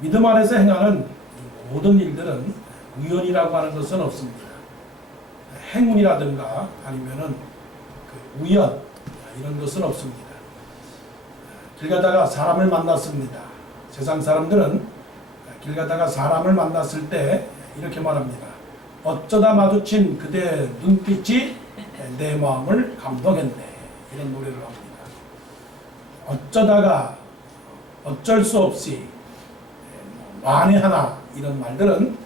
믿음 안에서 행하는 모든 일들은 우연이라고 하는 것은 없습니다. 행운이라든가 아니면은 그 우연 이런 것은 없습니다. 길 가다가 사람을 만났습니다. 세상 사람들은 길 가다가 사람을 만났을 때 이렇게 말합니다. 어쩌다 마주친 그대 눈빛이 내 마음을 감동했네. 이런 노래를 합니다. 어쩌다가 어쩔 수 없이 만에 하나 이런 말들은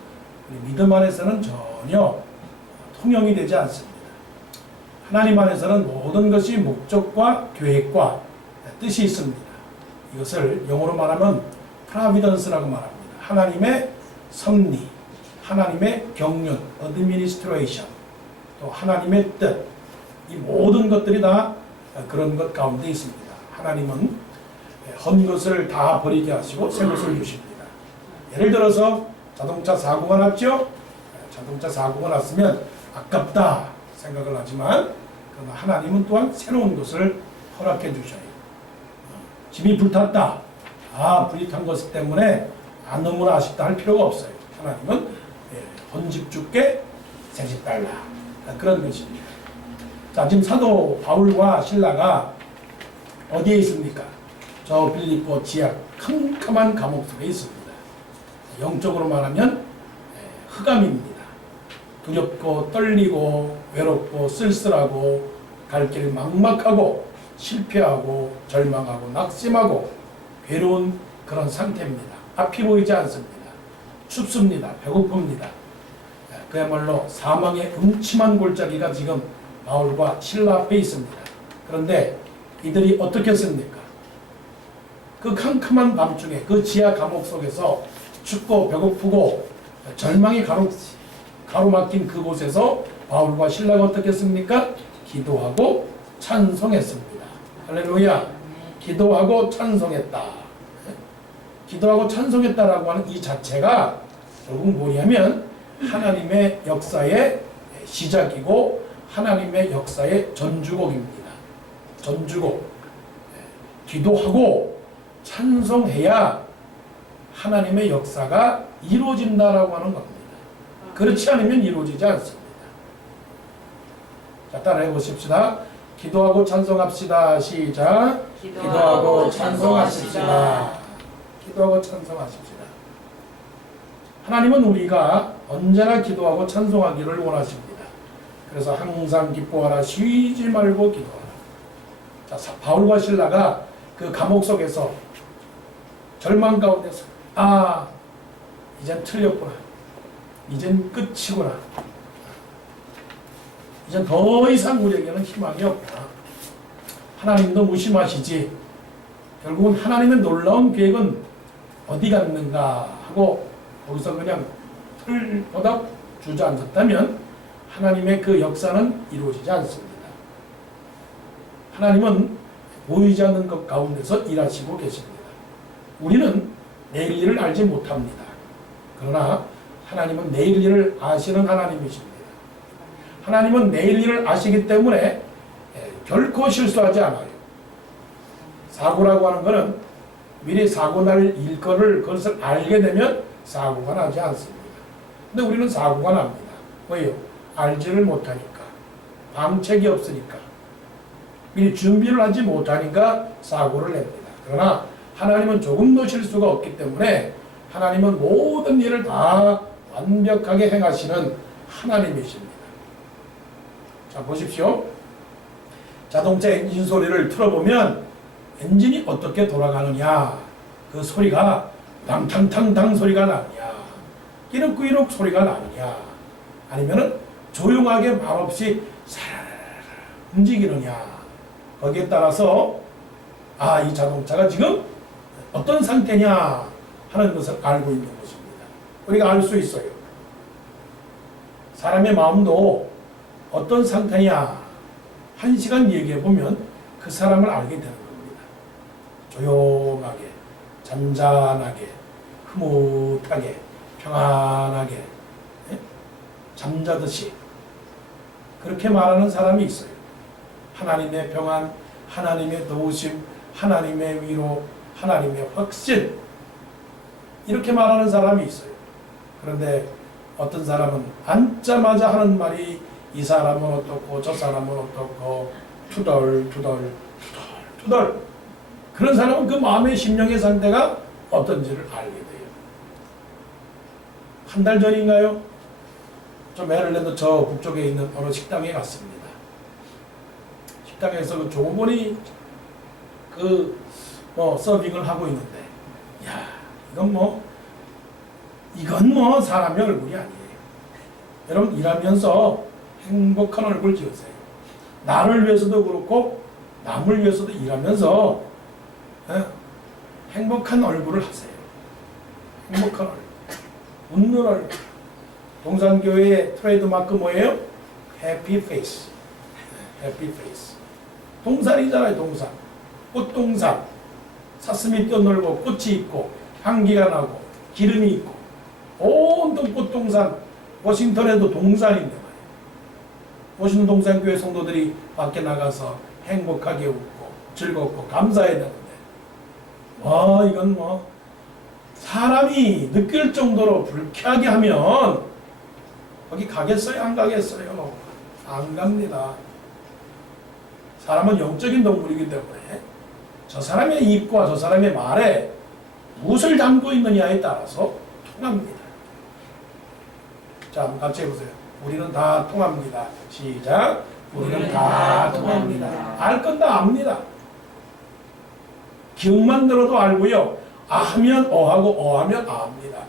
믿음 안에서는 전혀 통용이 되지 않습니다. 하나님 안에서는 모든 것이 목적과 계획과 뜻이 있습니다. 이것을 영어로 말하면 providence라고 말합니다. 하나님의 섭리, 하나님의 경륜, administration, 또 하나님의 뜻, 이 모든 것들이 다 그런 것 가운데 있습니다. 하나님은 헌 것을 다 버리게 하시고 새 것을 주십니다. 예를 들어서 자동차 사고가 났죠? 자동차 사고가 났으면 아깝다 생각을 하지만 그러나 하나님은 또한 새로운 것을 허락해 주셔요. 집이 불탔다. 불이 탄 것 때문에 너무나 아쉽다 할 필요가 없어요. 하나님은 헌집 주께 새집 달라. 그런 것입니다. 자, 지금 사도 바울과 실라가 어디에 있습니까? 저 빌립보 지하 캄캄한 감옥 속에 있습니다. 영적으로 말하면 흑암입니다. 두렵고 떨리고 외롭고 쓸쓸하고 갈 길 막막하고 실패하고 절망하고 낙심하고 괴로운 그런 상태입니다. 앞이 보이지 않습니다. 춥습니다. 배고픕니다. 그야말로 사망의 음침한 골짜기가 지금 바울과 실라 앞에 있습니다. 그런데 이들이 어떻게 했습니까? 그 캄캄한 밤중에 그 지하 감옥 속에서 춥고 배고프고 절망이 가로막힌 그곳에서 바울과 실라가 어떻게 했습니까? 기도하고 찬송했습니다. 할렐루야. 기도하고 찬송했다. 기도하고 찬송했다라고 하는 이 자체가 결국 뭐냐면 하나님의 역사의 시작이고 하나님의 역사의 전주곡입니다. 전주곡. 기도하고 찬송해야 하나님의 역사가 이루어진다라고 하는 겁니다. 그렇지 않으면 이루어지지 않습니다. 자, 따라해 보십시다. 기도하고 찬송합시다. 시작. 기도하고 찬송하십시다. 기도하고 찬송하십시다. 하나님은 우리가 언제나 기도하고 찬송하기를 원하십니다. 그래서 항상 기뻐하라, 쉬지 말고 기도하라. 자, 바울과 실라가 그 감옥 속에서 절망 가운데서 이젠 틀렸구나. 이젠 끝이구나. 이젠 더 이상 우리에게는 희망이 없구나. 하나님도 무심하시지. 결국은 하나님의 놀라운 계획은 어디 갔는가 하고 거기서 그냥 틀보다 주저앉았다면 하나님의 그 역사는 이루어지지 않습니다. 하나님은 보이지 않는 것 가운데서 일하시고 계십니다. 우리는 내일 일을 알지 못합니다. 그러나 하나님은 내일 일을 아시는 하나님이십니다. 하나님은 내일 일을 아시기 때문에 결코 실수하지 않아요. 사고라고 하는 것은 미리 사고 날 일거를 그것을 알게 되면 사고가 나지 않습니다. 근데 우리는 사고가 납니다. 왜요? 알지를 못하니까. 방책이 없으니까. 미리 준비를 하지 못하니까 사고를 냅니다. 그러나 하나님은 조금도 실수가 없기 때문에 하나님은 모든 일을 다 완벽하게 행하시는 하나님이십니다. 자, 보십시오. 자동차 엔진 소리를 틀어보면 엔진이 어떻게 돌아가느냐, 그 소리가 탕탕탕탕 소리가 나느냐, 끼룩끼룩 소리가 나느냐, 아니면은 조용하게 말없이 사라라라 움직이느냐, 거기에 따라서 이 자동차가 지금 어떤 상태냐 하는 것을 알고 있는 것입니다. 우리가 알 수 있어요. 사람의 마음도 어떤 상태냐 1시간 얘기해 보면 그 사람을 알게 되는 겁니다. 조용하게, 잔잔하게, 흐뭇하게, 평안하게, 잠자듯이 그렇게 말하는 사람이 있어요. 하나님의 평안, 하나님의 도우심, 하나님의 위로, 하나님의 확신. 이렇게 말하는 사람이 있어요. 그런데 어떤 사람은 앉자마자 하는 말이 이 사람은 어떻고 저 사람은 어떻고 투덜 그런 사람은 그 마음의 심령의 상태가 어떤지를 알게 돼요. 한 달 전인가요? 저 메릴랜드 저 북쪽에 있는 어느 식당에 갔습니다. 식당에서 그 종업원이 서빙을 하고 있는데, 야, 이건 뭐 사람의 얼굴이 아니에요. 여러분, 일하면서 행복한 얼굴 지으세요. 나를 위해서도 그렇고 남을 위해서도 일하면서 행복한 얼굴을 하세요. 행복한 얼굴, 웃는 얼굴. 동산교회의 트레이드마크 뭐예요? 해피 페이스. 해피 페이스. 동산이잖아요. 동산. 꽃동산. 사슴이 뛰어놀고 꽃이 있고 향기가 나고 기름이 있고 온통 꽃동산. 워싱턴에도 동산인데 말이에요. 워싱턴 동산교회 성도들이 밖에 나가서 행복하게 웃고 즐겁고 감사해야 되는데, 이건 사람이 느낄 정도로 불쾌하게 하면 거기 가겠어요? 안 가겠어요? 안 갑니다. 사람은 영적인 동물이기 때문에 저 사람의 입과 저 사람의 말에 무엇을 담고 있느냐에 따라서 통합니다. 자, 같이 해보세요. 우리는 다 통합니다. 시작. 우리는 다 통합니다. 알 건 다 압니다. 기억만 들어도 알고요. 하면 어하고 어하면 아합니다.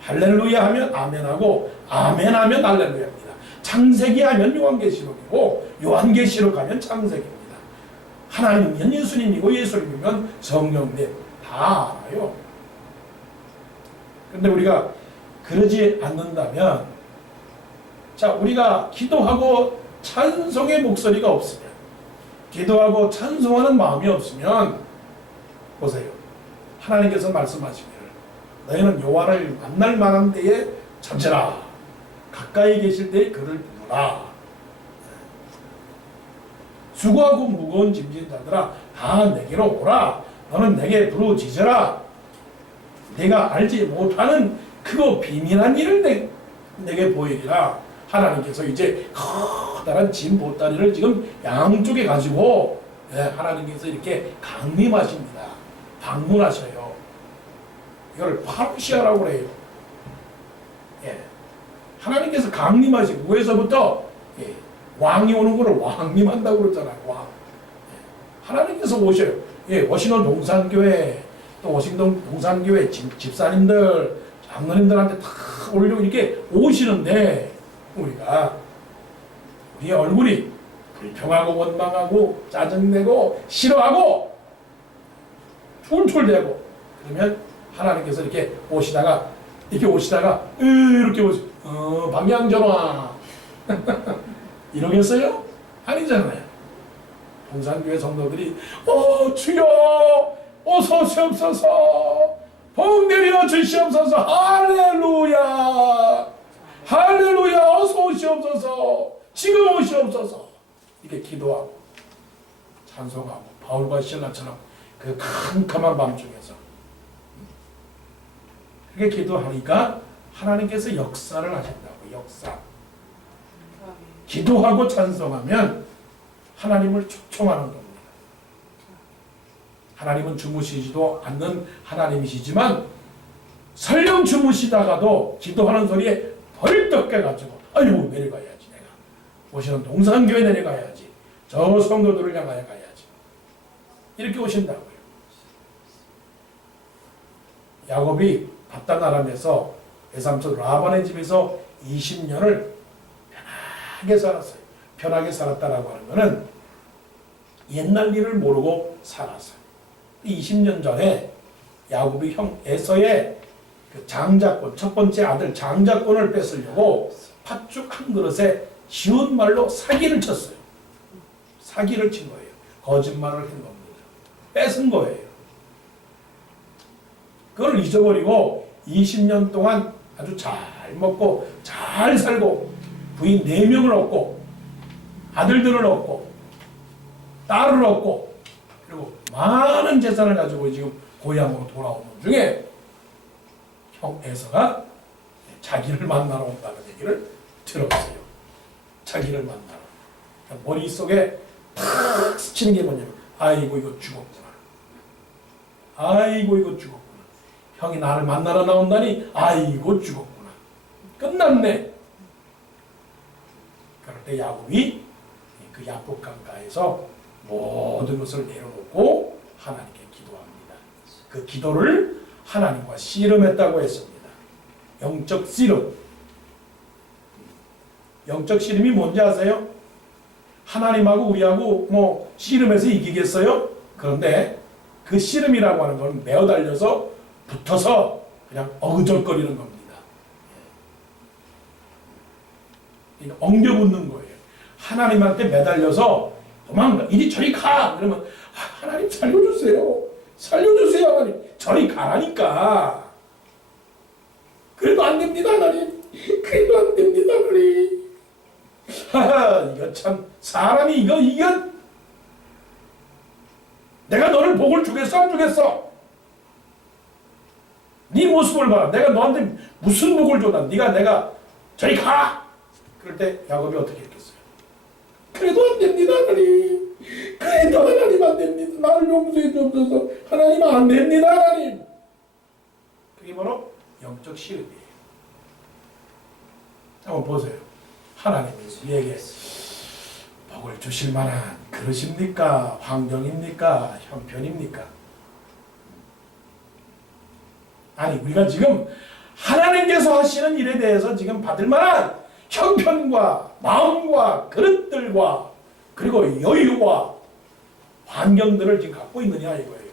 할렐루야 하면 아멘하고 아멘 하면 할렐루야입니다. 창세기 하면 요한계시록이고 요한계시록 하면 창세기입니다. 하나님이면 예수님이고 예수님이면 성령님 다 알아요. 그런데 우리가 그러지 않는다면, 자, 우리가 기도하고 찬송의 목소리가 없으면, 기도하고 찬송하는 마음이 없으면, 보세요. 하나님께서 말씀하시기를 너희는 여호와를 만날 만한 때에 찾으라. 가까이 계실 때에 그를 부르라. 수고하고 무거운 짐진 자들아 다 내게로 오라. 너는 내게 부르짖으라. 내가 알지 못하는 크고 비밀한 일을 내게 보이리라. 하나님께서 이제 커다란 짐 보따리를 지금 양쪽에 가지고 하나님께서 이렇게 강림하십니다. 방문하셔요. 이걸 파루시아라고 그래요. 하나님께서 강림하시고, 위에서부터 왕이 오는 것을 왕림한다고 그러잖아요. 왕. 하나님께서 오셔요. 워싱턴 동산교회, 또 워싱턴 동산교회 집사님들, 장로님들한테 다 오려고 이렇게 오시는데, 우리의 얼굴이 불평하고 원망하고 짜증내고 싫어하고 툴툴대고 그러면 하나님께서 이렇게 오시다가 이렇게 오시 방향전화 이러겠어요? 아니잖아요. 동산교회 성도들이 주여 어서 오시옵소서, 복 내려 주시옵소서, 할렐루야 할렐루야 어서 오시옵소서, 지금 오시옵소서, 이렇게 기도하고 찬송하고 바울과 실라처럼 그 캄캄한 밤중에서 그렇게 기도하니까 하나님께서 역사를 하신다고. 역사. 기도하고 찬송하면 하나님을 초청하는 겁니다. 하나님은 주무시지도 않는 하나님이시지만 설령 주무시다가도 기도하는 소리에 벌떡 깨가지고 아이고 내려가야지, 내가 오시는 동산교회 내려가야지, 저 성도들을 향하여 가야지, 이렇게 오신다고요. 야곱이 바단 아람에서 외삼촌 라반의 집에서 20년을 편하게 살았어요. 편하게 살았다라고 하는 것은 옛날 일을 모르고 살았어요. 20년 전에 야곱이 형 에서의 그 장자권, 첫 번째 아들 장자권을 뺏으려고 팥죽 한 그릇에 쉬운 말로 사기를 쳤어요. 사기를 친 거예요. 거짓말을 한 겁니다. 뺏은 거예요. 그걸 잊어버리고 20년 동안 아주 잘 먹고 잘 살고 부인 4명을 얻고 아들들을 얻고 딸을 얻고 그리고 많은 재산을 가지고 지금 고향으로 돌아오는 중에 형 에서가 자기를 만나러 온다는 얘기를 들었어요. 자기를 만나러. 머릿속에 탁 스치는 게 뭐냐면 아이고 이거 죽었구나. 아이고 이거 죽었구나. 형이 나를 만나러 나온다니 아이고 죽었구나. 끝났네. 그럴 때 야곱이 그 야복 강가에서 모든 것을 내려놓고 하나님께 기도합니다. 그 기도를 하나님과 씨름했다고 했습니다. 영적 씨름. 영적 씨름이 뭔지 아세요? 하나님하고 우리하고 뭐 씨름해서 이기겠어요? 그런데 그 씨름이라고 하는 건 매어 달려서 붙어서 그냥 어그적거리는 겁니다. 엉겨 붙는 거예요. 하나님한테 매달려서 도망가, 이리 저리 가! 그러면 하나님 살려주세요. 살려주세요 하나님. 저리 가라니까. 그래도 안 됩니다 하나님. 그래도 안 됩니다 하나님. 하하, 이거 참 사람이 이거 내가 너를 복을 주겠어 안 주겠어? 네 모습을 봐. 내가 너한테 무슨 복을 줘? 내가 저리 가. 그럴 때 야곱이 어떻게 했겠어요? 그래도 안 됩니다 하나님. 그래도 하나님 안 됩니다. 나를 용서해 주옵소서. 하나님 안 됩니다 하나님. 그게 바로 영적 시름이에요. 한번 보세요. 하나님이 우리에게 복을 주실 만한 그릇입니까? 환경입니까? 형편입니까? 아니 우리가 지금 하나님께서 하시는 일에 대해서 지금 받을 만한 형편과 마음과 그릇들과 그리고 여유와 환경들을 지금 갖고 있느냐 이거예요.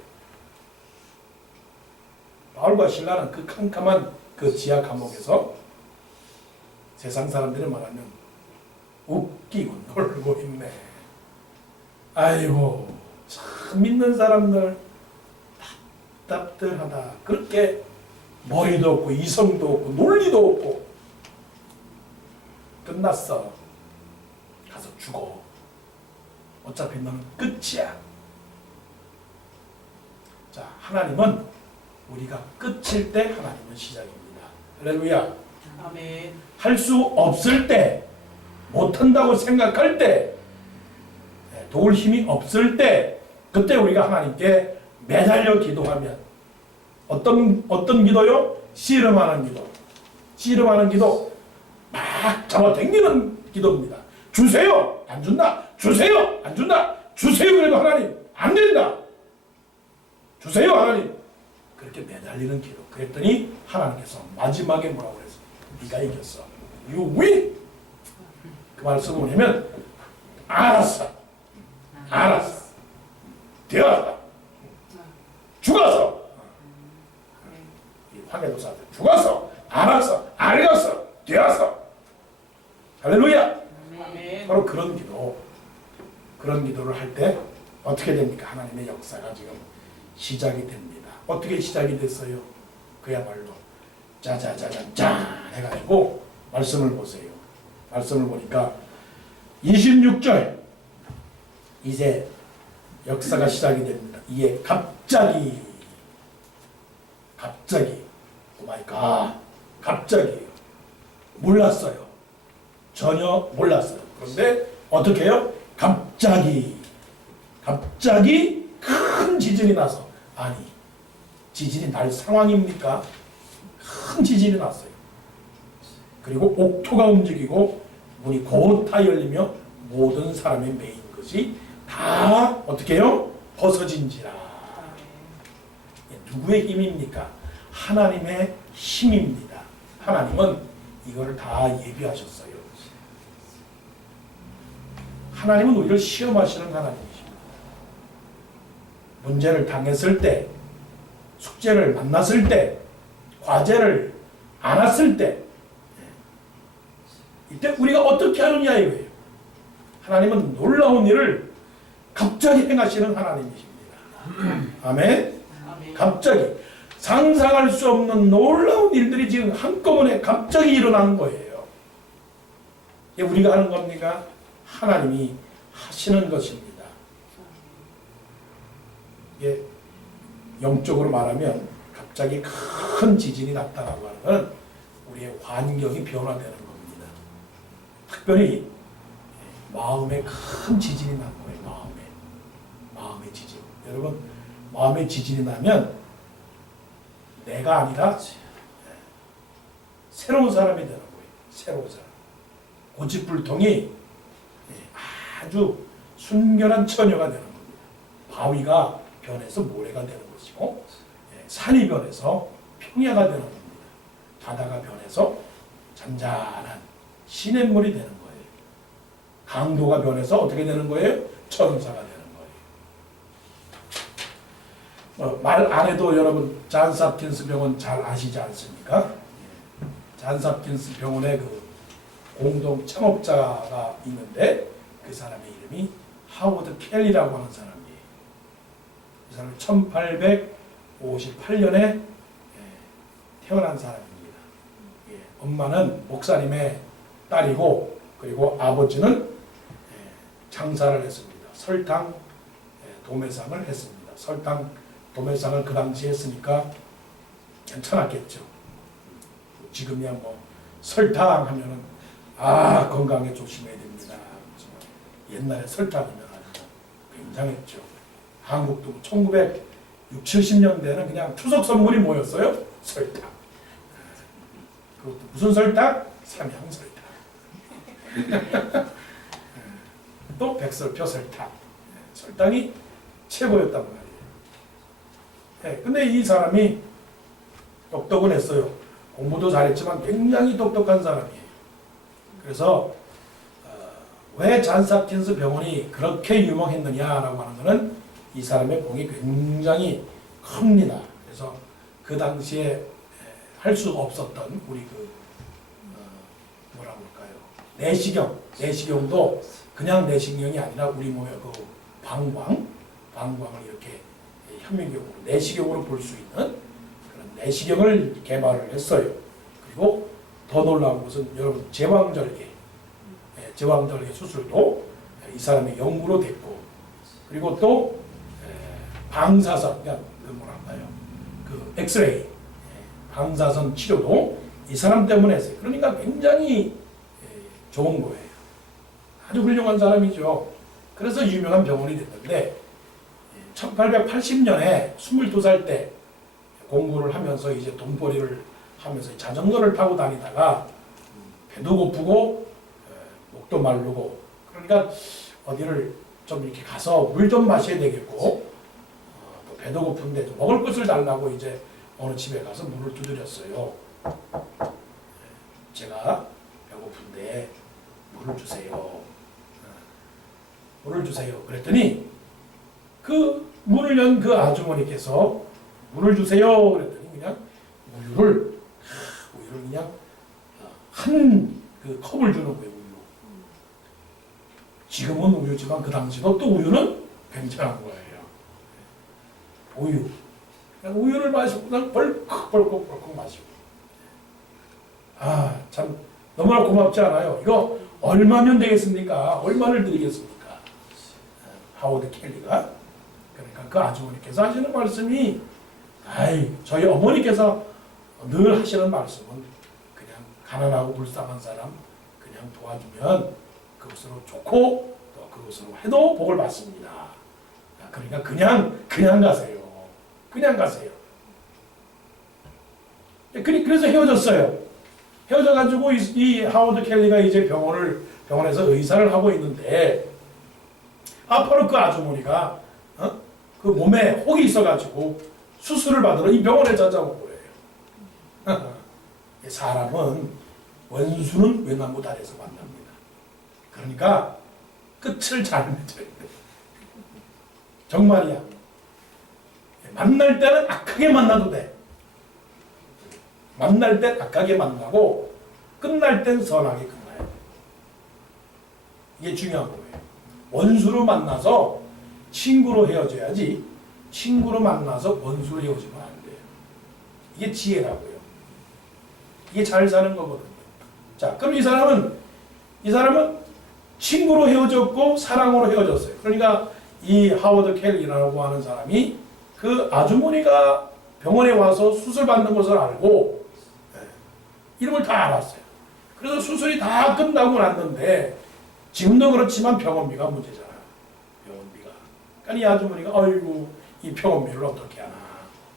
바울과 신라는 그 캄캄한 그 지하 감옥에서 세상 사람들이 말하면 웃기고 놀고 있네. 아이고 참 믿는 사람들 답답들하다. 그렇게 머리도 없고 이성도 없고 논리도 없고 끝났어. 가서 죽어. 어차피 너는 끝이야. 자, 하나님은 우리가 끝일 때 하나님은 시작입니다. 할렐루야. 아멘. 할 수 없을 때, 못한다고 생각할 때, 도울 힘이 없을 때, 그때 우리가 하나님께 매달려 기도하면 어떤 기도요? 씨름하는 기도. 씨름하는 기도. 막 잡아당기는 기도입니다. 주세요. 안 준다. 주세요. 안 준다. 주세요. 그래도 하나님 안 된다. 주세요 하나님. 그렇게 매달리는 기도. 그랬더니 하나님께서 마지막에 뭐라고 그랬어? 네가 이겼어. You win. 그 말씀을 뭐냐면 알았어. 알았어. 되었다. 죽었어. 황해도사들 죽었어. 알았어. 알겠어. 되었어. 할렐루야. 아멘. 바로 그런 기도. 그런 기도를 할 때 어떻게 됩니까? 하나님의 역사가 지금 시작이 됩니다. 어떻게 시작이 됐어요? 그야말로 짜자자잔 해가지고 말씀을 보세요. 말씀을 보니까 26절 이제 역사가 시작이 됩니다. 이에 갑자기 오마이갓 갑자기 몰랐어요. 전혀 몰랐어요. 그런데 어떻게 해요? 갑자기 큰 지진이 나서, 아니 지진이 날 상황입니까? 큰 지진이 났어요. 그리고 옥토가 움직이고 문이 곧 다 열리며 모든 사람의 메인 것이 다 어떻게 해요? 벗어진지라. 누구의 힘입니까? 하나님의 힘입니다. 하나님은 이거를 다 예비하셨어요. 하나님은 우리를 시험하시는 하나님이십니다. 문제를 당했을 때, 숙제를 만났을 때, 과제를 안았을 때, 이때 우리가 어떻게 하느냐 이거예요. 하나님은 놀라운 일을 갑자기 행하시는 하나님이십니다. 아멘. 갑자기 상상할 수 없는 놀라운 일들이 지금 한꺼번에 갑자기 일어난 거예요. 이게 우리가 하는 겁니까? 하나님이 하시는 것입니다. 이게 영적으로 말하면 갑자기 큰 지진이 났다라고 하는 것은 우리의 환경이 변화되는 겁니다. 특별히 마음에 큰 지진이 난 거예요. 마음의 지진. 여러분, 마음의 지진이 나면 내가 아니라 새로운 사람이 되는 거예요. 새로운 사람. 고집불통이 아주 순결한 처녀가 되는 겁니다. 바위가 변해서 모래가 되는 것이고, 산이 변해서 평야가 되는 겁니다. 바다가 변해서 잔잔한 시냇물이 되는 거예요. 강도가 변해서 어떻게 되는 거예요? 천사가 되는 거예요. 말 안 해도 여러분 잔스 홉킨스 병원 잘 아시지 않습니까? 잔스 홉킨스 병원의 그 공동 창업자가 있는데 그 사람의 이름이 하워드 켈리라고 하는 사람이에요. 그 사람은 1858년에 태어난 사람입니다. 엄마는 목사님의 딸이고, 그리고 아버지는 장사를 했습니다. 설탕 도매상을 했습니다. 설탕 도매상을 그 당시에 했으니까 괜찮았겠죠. 지금이야 뭐 설탕 하면은 건강에 조심해야 됩니다. 옛날에 설탕이면 아주 굉장했죠. 한국도 1960, 70년대는 그냥 추석 선물이 뭐였어요? 설탕. 그것도 무슨 설탕? 삼양 설탕. 또 백설표 설탕. 설탕이 최고였단 말이에요. 근데 이 사람이 똑똑은 했어요. 공부도 잘했지만 굉장히 똑똑한 사람이에요. 그래서 왜 잔스 홉킨스 병원이 그렇게 유명했느냐라고 하는 것은 이 사람의 공이 굉장히 큽니다. 그래서 그 당시에 할 수 없었던 우리 뭐라고 할까요? 내시경도 그냥 내시경이 아니라 우리 몸의 그 방광을 이렇게 현미경으로 내시경으로 볼 수 있는 그런 내시경을 개발을 했어요. 그리고 더 놀라운 것은 여러분 제왕절개 수술도 이 사람의 연구로 됐고, 그리고 또 방사선, 그러니까 뭐랄까요? 그 엑스레이, 방사선 치료도 이 사람 때문에 했어요. 그러니까 굉장히 좋은 거예요. 아주 훌륭한 사람이죠. 그래서 유명한 병원이 됐는데 1880년에 22살 때 공부를 하면서 이제 돈벌이를 하면서 자전거를 타고 다니다가 배도 고프고 목도 마르고, 그러니까 어디를 좀 이렇게 가서 물 좀 마셔야 되겠고, 또 배도 고픈데 좀 먹을 것을 달라고 이제 어느 집에 가서 문을 두드렸어요. 제가 배고픈데 물을 주세요. 물을 주세요. 그랬더니 그 문을 연 그 아주머니께서 물을 주세요. 그랬더니 그냥 우유를 그냥 한 그 컵을 주는 거예요. 우유. 지금은 우유지만 그 당시도 또 우유는 굉장한 거예요. 우유. 그냥 우유를 마시고 그냥 벌컥 마시고. 참 너무나 고맙지 않아요? 이거 얼마면 되겠습니까? 얼마를 드리겠습니까? 하워드 켈리가. 그러니까 그 아주머니께서 하시는 말씀이, 저희 어머니께서 늘 하시는 말씀은 그냥 가난하고 불쌍한 사람 그냥 도와주면 그것으로 좋고 또 그것으로 해도 복을 받습니다. 그러니까 그냥 가세요. 그냥 가세요. 그래서 헤어졌어요. 헤어져가지고 이 하워드 켈리가 이제 병원에서 의사를 하고 있는데, 바로 그 아주머니가 그 몸에 혹이 있어가지고 수술을 받으러 이 병원에 찾아온 거예요. 사람은 원수는 외나무 다리에서 만납니다. 그러니까 끝을 잘 맺어야 돼. 정말이야. 만날 때는 악하게 만나도 돼. 만날 땐 악하게 만나고 끝날 땐 선하게 끝나야 돼. 이게 중요한 거예요. 원수로 만나서 친구로 헤어져야지, 친구로 만나서 원수로 헤어지면 안 돼요. 이게 지혜라고요. 이게 잘 사는 거거든요. 자, 그럼 이 사람은 친구로 헤어졌고 사랑으로 헤어졌어요. 그러니까 이 하워드 켈리라고 하는 사람이 그 아주머니가 병원에 와서 수술 받는 것을 알고 이런 걸 다 알았어요. 그래서 수술이 다 끝나고 났는데 지금도 그렇지만 병원비가 문제잖아. 병원비가. 그러니까 이 아주머니가 아이고 이 병원비를 어떻게 하나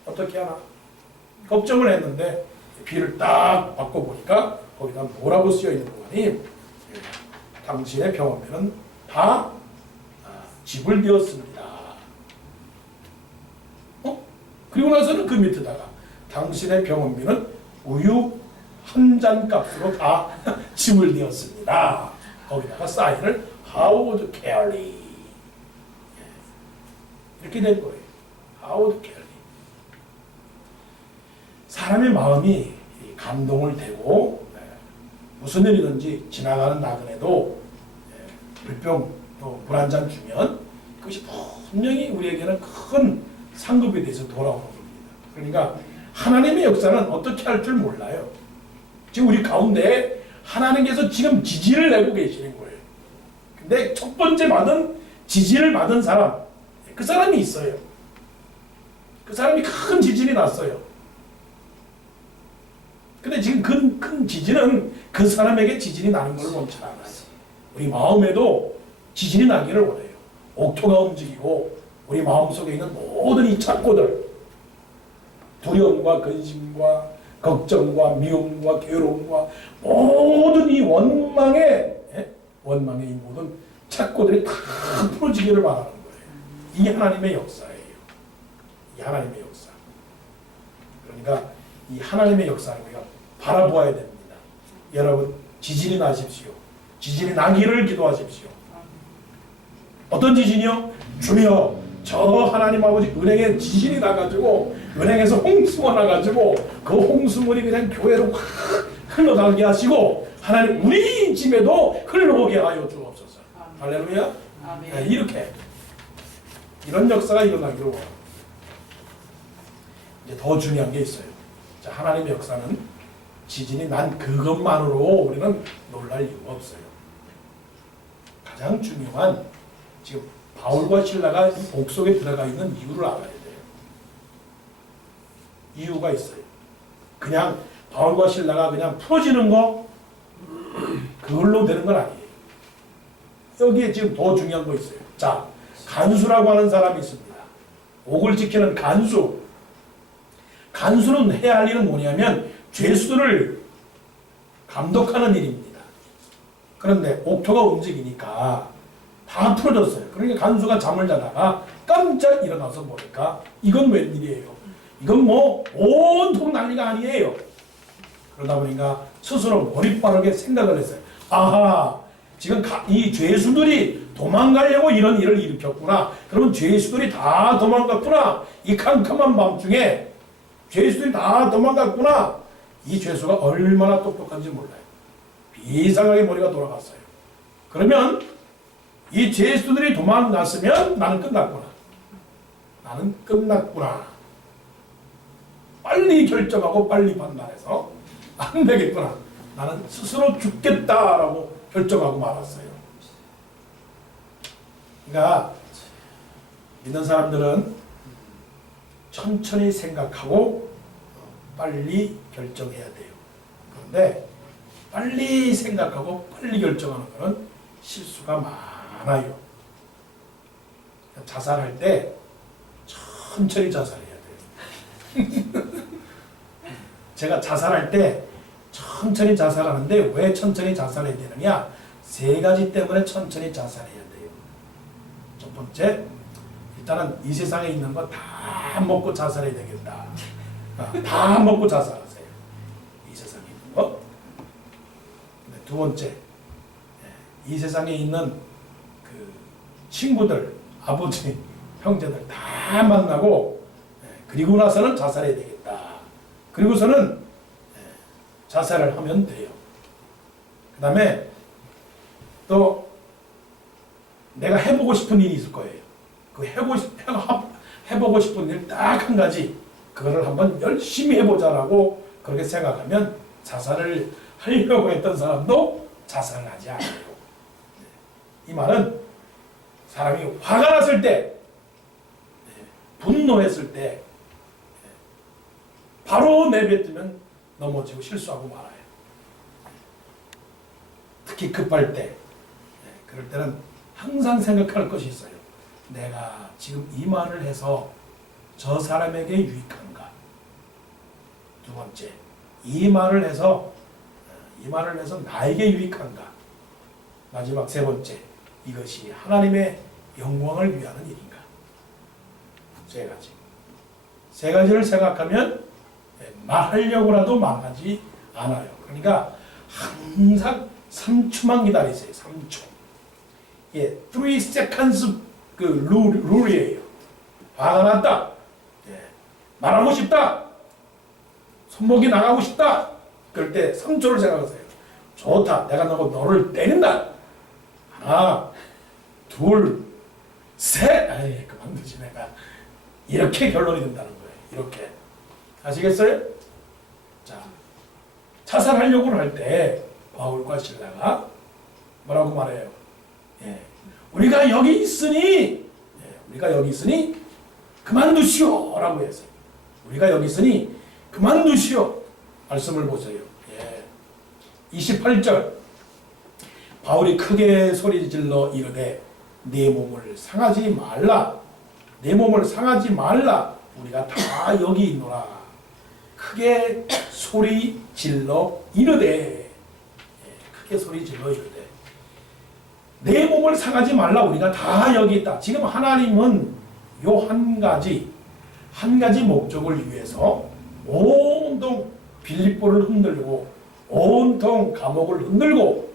어떻게 하나 걱정을 했는데 비를 딱 받고 보니까 거기다 뭐라고 쓰여 있는 거니? 당신의 병원비는 다 지불되었습니다. 그리고 나서는 그 밑에다가 당신의 병원비는 우유 한 잔 값으로 다 지불되었습니다. 거기다가 사인을 Howard Kelly 이렇게 된 거예요. Howard Kelly. 사람의 마음이 감동을 되고 무슨 일이든지 지나가는 나그네도 불병 또 물 한 잔 주면 그것이 분명히 우리에게는 큰 상급에 대해서 돌아오는 겁니다. 그러니까 하나님의 역사는 어떻게 할 줄 몰라요. 지금 우리 가운데 하나님께서 지금 지지를 내고 계시는 거예요. 근데 첫 번째 지지를 받은 사람, 그 사람이 있어요. 그 사람이 큰 지진이 났어요. 근데 지금 큰 지진은 그 사람에게 지진이 나는 걸 원치 않아요. 우리 마음에도 지진이 나기를 원해요. 옥토가 움직이고 우리 마음속에 있는 모든 이 착고들, 두려움과 근심과 걱정과 미움과 괴로움과 모든 이 원망의 이 모든 착고들이 다 풀어지기를 바라는 거예요. 이게 하나님의 역사예요. 이 하나님의 역사. 그러니까 이 하나님의 역사를 우리가 바라보아야 됩니다. 여러분 지진이 나십시오. 지진이 나기를 기도하십시오. 어떤 지진이요? 주여 저 하나님 아버지 은행에 지진이 나가지고 은행에서 홍수가 나가지고 그 홍수물이 그냥 교회로 확 흘러가게 하시고 하나님 우리 집에도 흘러오게 하여 주옵소서. 할렐루야. 네, 이렇게 이런 역사가 일어나기로 원합니다. 이제 더 중요한 게 있어요. 자, 하나님의 역사는 지진이 난 그것만으로 우리는 놀랄 이유가 없어요. 가장 중요한 지금 바울과 신라가 옥 속에 들어가 있는 이유를 알아야 돼요. 이유가 있어요. 그냥 바울과 신라가 그냥 풀어지는 거 그걸로 되는 건 아니에요. 여기에 지금 더 중요한 거 있어요. 자, 간수라고 하는 사람이 있습니다. 옥을 지키는 간수. 간수는 해야 할 일은 뭐냐면 죄수들을 감독하는 일입니다. 그런데 옥토가 움직이니까 다 풀어졌어요. 그러니까 간수가 잠을 자다가 깜짝 일어나서 보니까 이건 웬일이에요. 이건 뭐 온통 난리가 아니에요. 그러다 보니까 스스로 머리빠르게 생각을 했어요. 아하, 지금 이 죄수들이 도망가려고 이런 일을 일으켰구나. 그러면 죄수들이 다 도망갔구나. 이 캄캄한 밤중에 죄수들이 다 도망갔구나. 이 죄수가 얼마나 똑똑한지 몰라요. 이상하게 머리가 돌아갔어요. 그러면 이 죄수들이 도망갔으면 나는 끝났구나. 나는 끝났구나. 빨리 결정하고 빨리 판단해서 안 되겠구나. 나는 스스로 죽겠다라고 결정하고 말았어요. 그러니까 믿는 사람들은 천천히 생각하고 빨리 결정해야 돼요. 그런데 빨리 생각하고 빨리 결정하는 것은 실수가 많아요. 자살할 때 천천히 자살해야 돼요. 제가 자살할 때 천천히 자살하는데 왜 천천히 자살해야 되느냐? 세 가지 때문에 천천히 자살해야 돼요. 첫 번째, 일단은 이 세상에 있는 거 다 먹고 자살해야 되겠다. 다 먹고 자살하세요. 이 세상에 있는 거. 두 번째, 이 세상에 있는 그 친구들, 아버지, 형제들 다 만나고 그리고 나서는 자살해야 되겠다. 그리고서는 자살을 하면 돼요. 그 다음에 또 내가 해보고 싶은 일이 있을 거예요. 그 해보고 싶은 일 딱 한 가지, 그거를 한번 열심히 해보자라고 그렇게 생각하면 자살을 하려고 했던 사람도 자살을 하지 않아요. 이 말은 사람이 화가 났을 때, 분노했을 때, 바로 내뱉으면 넘어지고 실수하고 말아요. 특히 급할 때, 그럴 때는 항상 생각할 것이 있어요. 내가 지금 이 말을 해서 저 사람에게 유익한가? 두 번째, 이 말을 해서 나에게 유익한가? 마지막 세 번째, 이것이 하나님의 영광을 위하는 일인가? 세 가지. 세 가지를 생각하면 말하려고라도 말하지 않아요. 그러니까 항상 3초만 기다리세요. 3초. 3 seconds 그 룰이에요. 화가 났다. 말하고 싶다. 손목이 나가고 싶다. 그럴 때 3초를 생각하세요. 좋다. 내가 너를 때린다. 하나, 둘, 셋. 아이, 그만두지 내가. 이렇게 결론이 된다는 거예요. 이렇게. 아시겠어요? 자, 자살하려고 할 때 바울과 실라가 뭐라고 말해요? 우리가 여기 있으니 그만두시오 라고 했어요. 우리가 여기 있으니 그만두시오. 말씀을 보세요. 28절 바울이 크게 소리질러 이르되 내 몸을 상하지 말라. 내 몸을 상하지 말라. 우리가 다 여기 있노라. 크게 소리질러 이르되 크게 소리질러 이르되 내 몸을 상하지 말라. 우리가 다 여기 있다. 지금 하나님은 요 한 가지 목적을 위해서 온통 빌립보를 흔들고 온통 감옥을 흔들고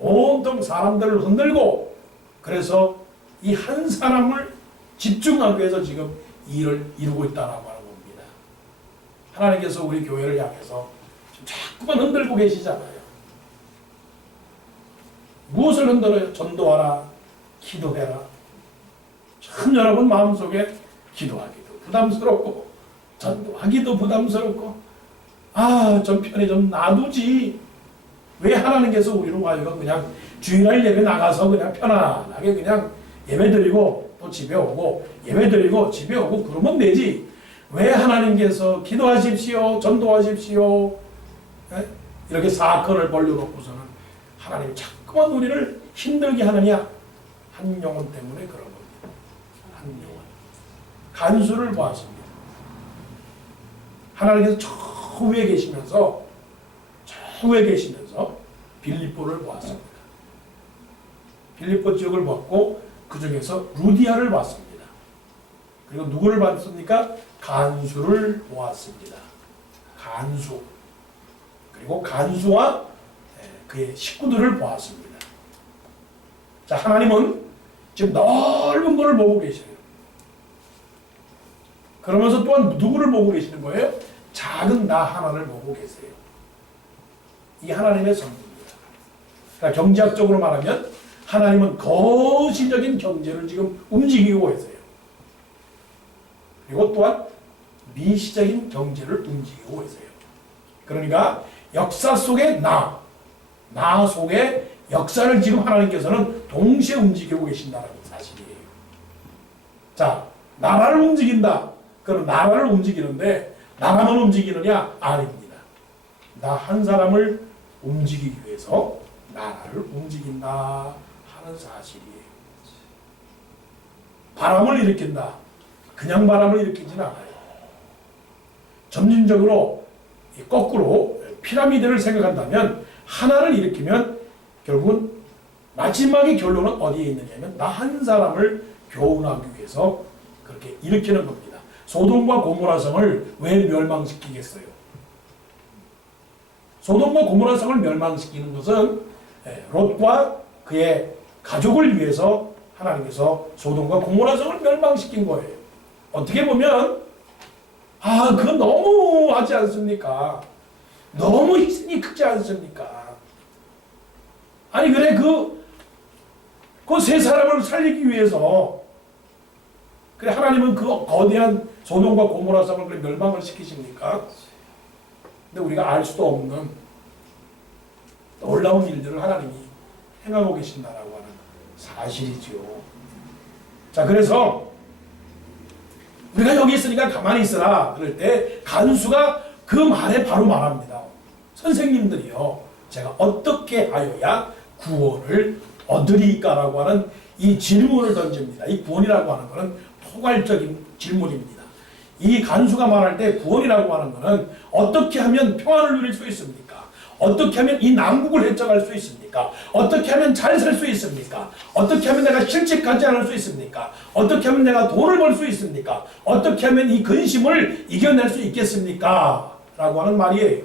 온통 사람들을 흔들고 그래서 이 한 사람을 집중하기 위해서 지금 일을 이루고 있다라고 하는 겁니다. 하나님께서 우리 교회를 향해서 자꾸만 흔들고 계시잖아요. 무엇을 흔들어요? 전도하라, 기도해라. 참 여러분 마음속에 기도하기도 부담스럽고 전도하기도 부담스럽고 좀 편히 좀 놔두지. 왜 하나님께서 우리로 하여금 그냥 주일날 예배 나가서 그냥 편안하게 그냥 예배드리고 또 집에 오고 예배드리고 집에 오고 그러면 되지. 왜 하나님께서 기도하십시오, 전도하십시오 이렇게 사건을 벌려놓고서는 하나님이 자꾸만 우리를 힘들게 하느냐? 한 영혼 때문에 그런 겁니다. 한 영혼. 간수를 보았습니다. 하나님께서 저 위에 계시면서 빌립보를 보았습니다. 빌립보 지역을 봤고 그 중에서 루디아를 봤습니다. 그리고 누구를 봤습니까? 간수를 보았습니다. 간수. 그리고 간수와 그의 식구들을 보았습니다. 자, 하나님은 지금 넓은 것을 보고 계셔요. 그러면서 또한 누구를 보고 계시는 거예요? 작은 나 하나를 보고 계세요. 이 하나님의 선입니다. 그러니까 경제학적으로 말하면 하나님은 거시적인 경제를 지금 움직이고 계세요. 그리고 또한 미시적인 경제를 움직이고 계세요. 그러니까 역사 속의 나 속에 역사를 지금 하나님께서는 동시에 움직이고 계신다는 사실이에요. 자, 나라를 움직인다. 그럼 나라를 움직이는데 나라만 움직이느냐? 아닙니다. 나 한 사람을 움직이기 위해서 나라를 움직인다 하는 사실이에요. 바람을 일으킨다. 그냥 바람을 일으키지는 않아요. 점진적으로 거꾸로 피라미드를 생각한다면 하나를 일으키면 결국은 마지막의 결론은 어디에 있느냐면 나 한 사람을 교훈하기 위해서 그렇게 일으키는 겁니다. 소돔과 고모라 성을 왜 멸망시키겠어요? 소돔과 고모라 성을 멸망시키는 것은 롯과 그의 가족을 위해서 하나님께서 소돔과 고모라 성을 멸망시킨 거예요. 어떻게 보면 그거 너무 하지 않습니까? 너무 희생이 크지 않습니까? 아니 그래 그 세 사람을 살리기 위해서 그래 하나님은 그 거대한 소돔과 고모라 성을 멸망을 시키십니까? 근데 우리가 알 수도 없는 놀라운 일들을 하나님이 행하고 계신다라고 하는 사실이죠. 자, 그래서 우리가 여기 있으니까 가만히 있으라 그럴 때 간수가 그 말에 바로 말합니다. 선생님들이요, 제가 어떻게 하여야 구원을 얻으리까라고 하는 이 질문을 던집니다. 이 구원이라고 하는 것은 포괄적인 질문입니다. 이 간수가 말할 때 구원이라고 하는 것은 어떻게 하면 평안을 누릴 수 있습니까? 어떻게 하면 이 난국을 헤쳐갈 수 있습니까? 어떻게 하면 잘 살 수 있습니까? 어떻게 하면 내가 실직하지 않을 수 있습니까? 어떻게 하면 내가 돈을 벌 수 있습니까? 어떻게 하면 이 근심을 이겨낼 수 있겠습니까? 라고 하는 말이에요.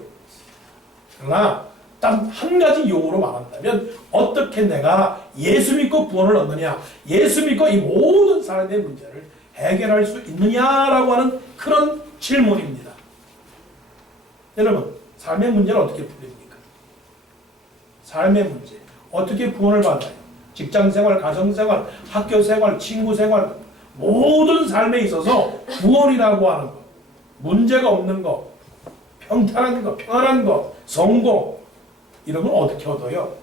그러나 딱 한 가지 용어로 말한다면 어떻게 내가 예수 믿고 구원을 얻느냐, 예수 믿고 이 모든 사람의 문제를 해결할 수 있느냐라고 하는 그런 질문입니다. 여러분, 삶의 문제는 어떻게 풀립니까? 삶의 문제 어떻게 구원을 받아요? 직장생활, 가정생활, 학교생활, 친구생활, 모든 삶에 있어서 구원이라고 하는 것, 문제가 없는 것, 평탄한 것, 평안한 것, 성공, 이런 건 어떻게 얻어요?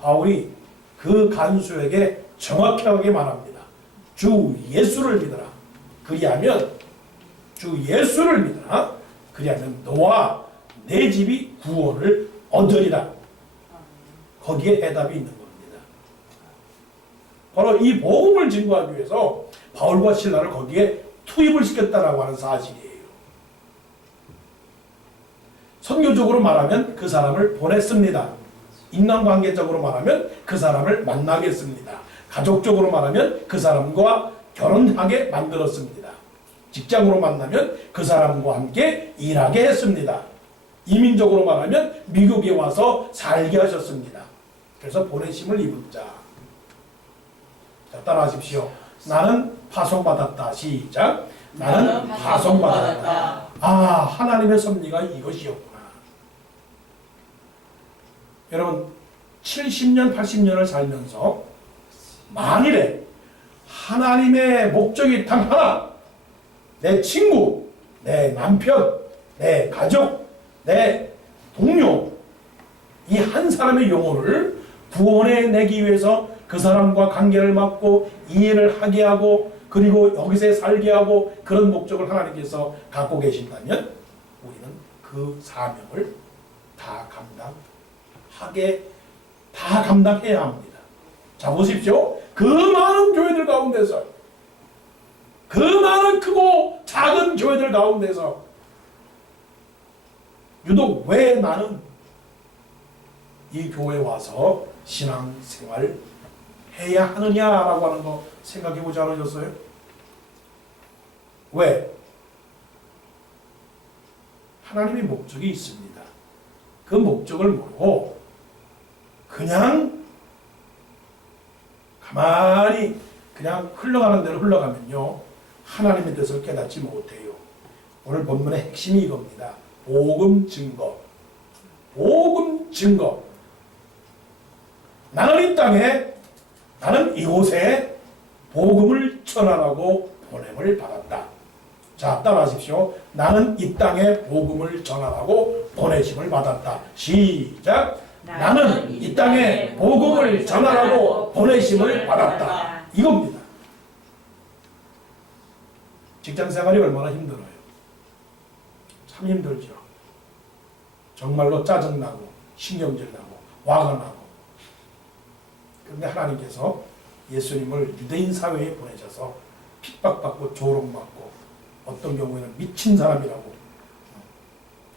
바울이 그 간수에게 정확하게 말합니다. 주 예수를 믿어라. 그리하면 주 예수를 믿어라. 그리하면 너와 내 집이 구원을 얻으리라. 거기에 해답이 있는 겁니다. 바로 이 복음을 증거하기 위해서 바울과 실라를 거기에 투입을 시켰다라고 하는 사실이에요. 선교적으로 말하면 그 사람을 보냈습니다. 인간관계적으로 말하면 그 사람을 만나게 했습니다. 가족적으로 말하면 그 사람과 결혼하게 만들었습니다. 직장으로 만나면 그 사람과 함께 일하게 했습니다. 이민적으로 말하면 미국에 와서 살게 하셨습니다. 그래서 보내심을 입은 자. 자, 따라하십시오. 나는 파송받았다. 시작. 나는 파송받았다. 아, 하나님의 섭리가 이것이었구나. 여러분, 70년, 80년을 살면서 만일에 하나님의 목적이 단 하나, 내 친구, 내 남편, 내 가족, 내 동료, 이 한 사람의 영혼을 구원해 내기 위해서 그 사람과 관계를 맺고 이해를 하게 하고 그리고 여기서 살게 하고 그런 목적을 하나님께서 갖고 계신다면 우리는 그 사명을 다 감당해야 합니다. 자, 보십시오. 그 많은 교회들 가운데서, 그 많은 크고 작은 교회들 가운데서 유독 왜 나는 이 교회에 와서 신앙생활 해야 하느냐라고 하는 거 생각해 보지 않으셨어요? 왜? 하나님의 목적이 있습니다. 그 목적을 모르고 그냥 가만히 그냥 흘러가는 대로 흘러가면요, 하나님의 뜻을 깨닫지 못해요. 오늘 본문의 핵심이 이겁니다. 복음 증거. 복음 증거. 나는 이 땅에, 나는 이곳에 복음을 전하라고 보냄을 받았다. 자, 따라하십시오. 나는 이 땅에 복음을 전하라고 보내심을 받았다. 시작. 나는 이 땅에 복음을 전하라고 보내심을 받았다. 이겁니다. 직장생활이 얼마나 힘들어요. 참 힘들죠. 정말로 짜증나고 신경질나고 화가 나고. 그런데 하나님께서 예수님을 유대인 사회에 보내셔서 핍박받고 조롱받고 어떤 경우에는 미친 사람이라고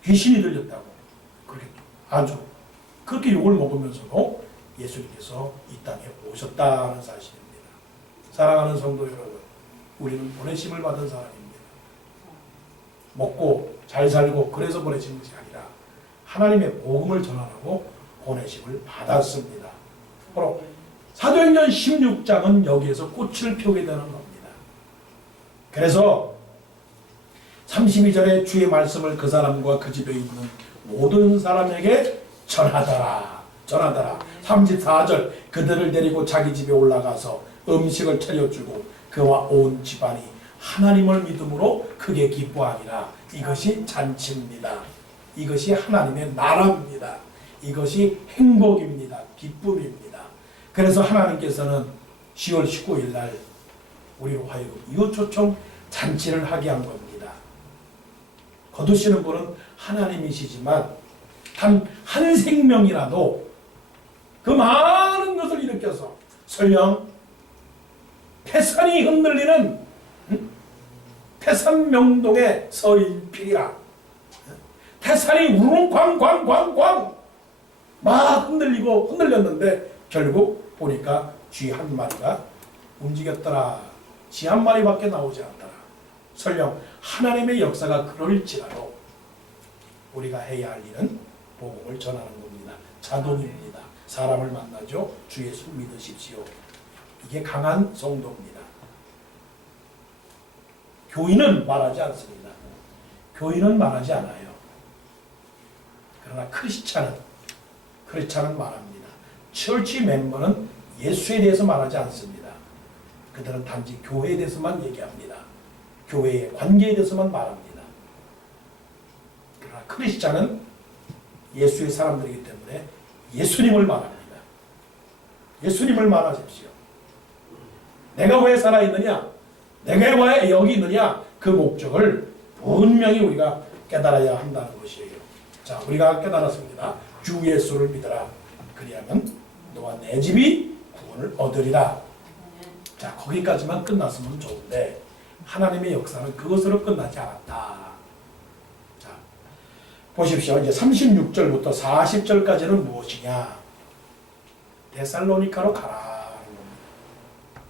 귀신이 들렸다고 그렇게 아주 그렇게 욕을 먹으면서도 예수님께서 이 땅에 오셨다는 사실입니다. 사랑하는 성도 여러분, 우리는 보내심을 받은 사람입니다. 먹고 잘 살고 그래서 보내신 것이 아니라 하나님의 복음을 전하라고 보내심을 받았습니다. 바로 사도행전 16장은 여기에서 꽃을 펴게 되는 겁니다. 그래서 32절에 주의 말씀을 그 사람과 그 집에 있는 모든 사람에게 전하더라. 34절 그들을 데리고 자기 집에 올라가서 음식을 차려주고 그와 온 집안이 하나님을 믿음으로 크게 기뻐하니라. 이것이 잔치입니다. 이것이 하나님의 나라입니다. 이것이 행복입니다. 기쁨입니다. 그래서 하나님께서는 10월 19일 날 우리로 하여금 이웃초청 잔치를 하게 한 겁니다. 거두시는 분은 하나님이시지만 단 한 생명이라도 그 많은 것을 일으켜서 설령 태산이 흔들리는 태산명동의 서일필이라 태산이 우르릉 쾅쾅쾅쾅 막 흔들렸는데 결국 보니까 쥐 한 마리가 움직였더라. 쥐 한 마리밖에 나오지 않더라. 설령 하나님의 역사가 그럴지라도 우리가 해야 할 일은 복음을 전하는 겁니다. 자동입니다. 사람을 만나죠. 주 예수 믿으십시오. 이게 강한 성도입니다. 교인은 말하지 않습니다. 교인은 말하지 않아요. 그러나 크리스찬은 말합니다. 철치 멤버는 예수에 대해서 말하지 않습니다. 그들은 단지 교회에 대해서만 얘기합니다. 교회의 관계에 대해서만 말합니다. 그러나 크리스찬은 예수의 사람들이기 때문에 예수님을 말합니다. 예수님을 말하십시오. 내가 왜 살아있느냐? 내가 왜 여기 있느냐? 그 목적을 분명히 우리가 깨달아야 한다는 것이에요. 자, 우리가 깨달았습니다. 주 예수를 믿어라. 그리하면 너와 내 집이 구원을 얻으리라. 자, 거기까지만 끝났으면 좋은데 하나님의 역사는 그것으로 끝나지 않았다. 자, 보십시오. 이제 36절부터 40절까지는 무엇이냐? 데살로니가로 가라는 겁니다.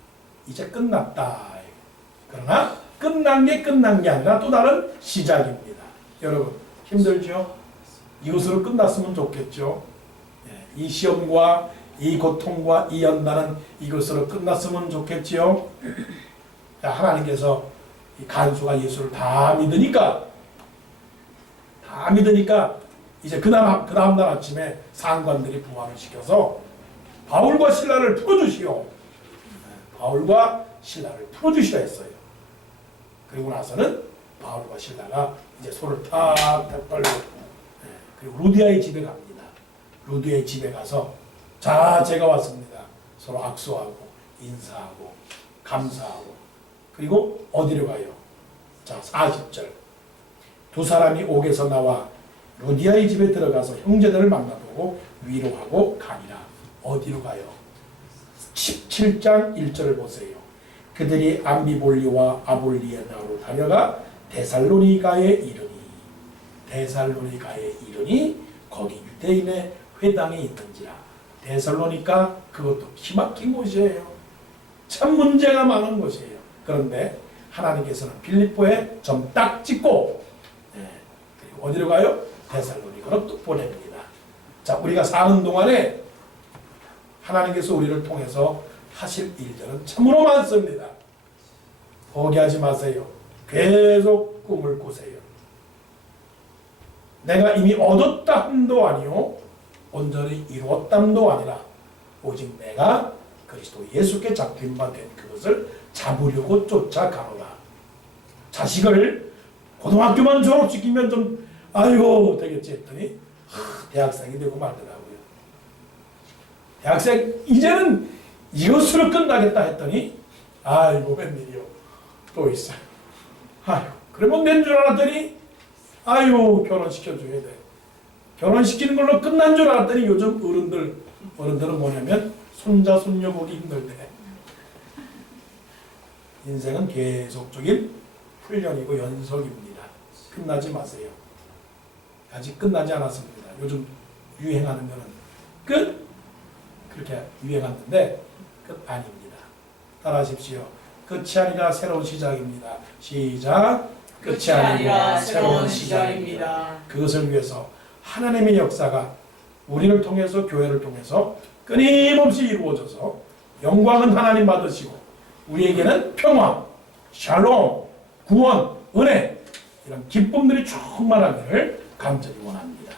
이제 끝났다. 그러나 끝난 게 아니라 또 다른 시작입니다. 여러분 힘들죠? 이것으로 끝났으면 좋겠죠? 이 시험과 이 고통과 이 연단은 이것으로 끝났으면 좋겠지요? 하나님께서 이 간수가 예수를 다 믿으니까 이제 그 다음날 아침에 상관들이 부활을 시켜서 바울과 실라를 풀어주시오. 바울과 실라를 풀어주시라 했어요. 그리고 나서는 바울과 실라가 이제 손을 탁탁 떨고 그리고 루디아의 집에 갑니다. 루디아의 집에 가서 자, 제가 왔습니다. 서로 악수하고 인사하고 감사하고 그리고 어디로 가요? 자, 40절. 두 사람이 옥에서 나와 루디아의 집에 들어가서 형제들을 만나보고 위로하고 가니라. 어디로 가요? 17장 1절을 보세요. 그들이 암비볼리와 아볼리아나로 다녀가 데살로니가에 이르니 거기 유대인의 회당이 있는지라. 데살로니가 그것도 기막힌 곳이에요. 참 문제가 많은 곳이에요. 그런데 하나님께서는 빌립보에 점 딱 찍고 그리고 어디로 가요? 데살로니가로 또 보냅니다. 자, 우리가 사는 동안에 하나님께서 우리를 통해서 하실 일들은 참으로 많습니다. 포기하지 마세요. 계속 꿈을 꾸세요. 내가 이미 얻었다 함도 아니요 온전히 이루었담도 아니라 오직 내가 그리스도 예수께 잡힌 바 된 그것을 잡으려고 쫓아가노라. 자식을 고등학교만 졸업시키면 좀 아이고 되겠지 했더니 대학생이 되고 말더라고요. 대학생 이제는 이것으로 끝나겠다 했더니 아이고 웬일이요 또 있어요. 아이고 그러면 낸 줄 알았더니 아이고 결혼시켜줘야 돼. 결혼시키는 걸로 끝난 줄 알았더니 요즘 어른들은 뭐냐면 손자 손녀 보기 힘들대. 인생은 계속적인 훈련이고 연속입니다. 끝나지 마세요. 아직 끝나지 않았습니다. 요즘 유행하는 거는 끝! 그렇게 유행하는데 끝 아닙니다. 따라하십시오. 끝이 아니라 새로운 시작입니다. 시작! 끝이 아니라 새로운 시작입니다. 그것을 위해서 하나님의 역사가 우리를 통해서 교회를 통해서 끊임없이 이루어져서 영광은 하나님 받으시고 우리에게는 평화, 샬롬, 구원, 은혜 이런 기쁨들이 충만하기를 간절히 원합니다.